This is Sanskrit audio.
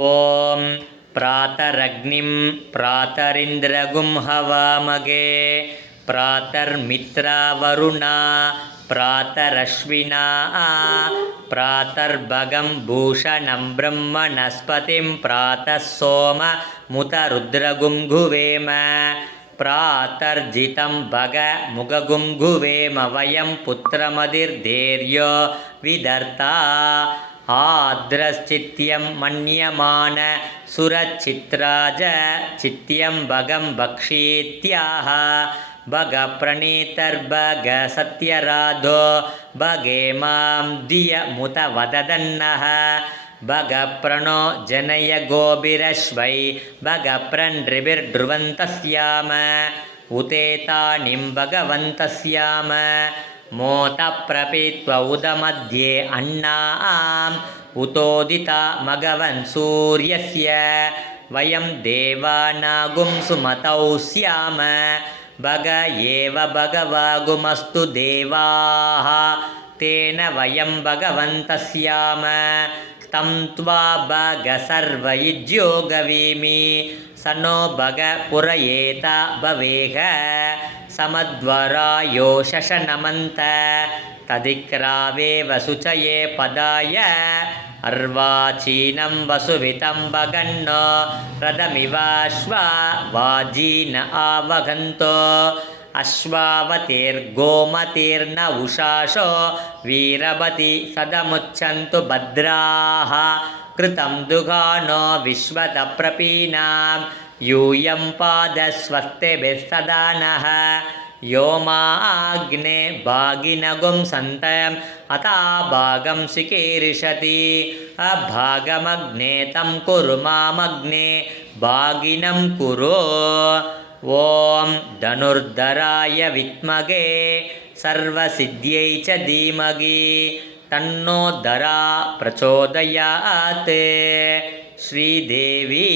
ॐ प्रातरग्निं प्रातरिन्द्रगुं हवामगे प्रातर्मित्रावरुणा प्रातरश्विना प्रातर्भगं भूषणं ब्रह्मणस्पतिं प्रातः सोममुतरुद्रगुं गुवेम प्रातर्जितं भगमुगगुं गुवेम वयं पुत्रमदिर्धैर्यो विदर्ता आद्रश्चित्यं मन्यमान सुरचित्राज चित्यं भगं भक्षीत्याह भगप्रणीतर्भग सत्यराधो भगेमां धियमुत वददन्नः भगप्रणो जनय गोभिरश्वै भगप्रनृभिर्ध्रुवन्तस्याम उतेतानिं भगवन्तस्याम मोतप्रपीत्वा उदमध्ये अन्नाम् उतोदिता मघवन् सूर्यस्य वयं देवानागुं सुमतौ स्याम भग एव भगवागुमस्तु देवाः तेन वयं भगवन्तस्याम तं त्वा भग सर्वयुज्यो गवीमि स नो भग पुरयेत भवेह समद्वरायो शशनमन्त तदिक्रावेव शुचये पदाय अर्वाचीनं वसुवितं भगन्नो रथमिवाश्वा वाजीन आवगन्तो अश्वावतीर्गोमतीर्न उषाशो वीरवती सदमुच्चन्तु भद्राः कृतं दुघानो विश्वतप्रपीनां यूयं पादस्वस्तिभिस्सदा नः यो माग्ने भागिनगुं सन्तम् अथाभागं शिकीर्षति अभागमग्ने तं कुरु मामग्ने भागिनं कुरु ॐ धनुर्धराय विद्महे सर्वसिद्ध्यै च धीमहि तन्नो धरा प्रचोदयात् श्रीदेवी।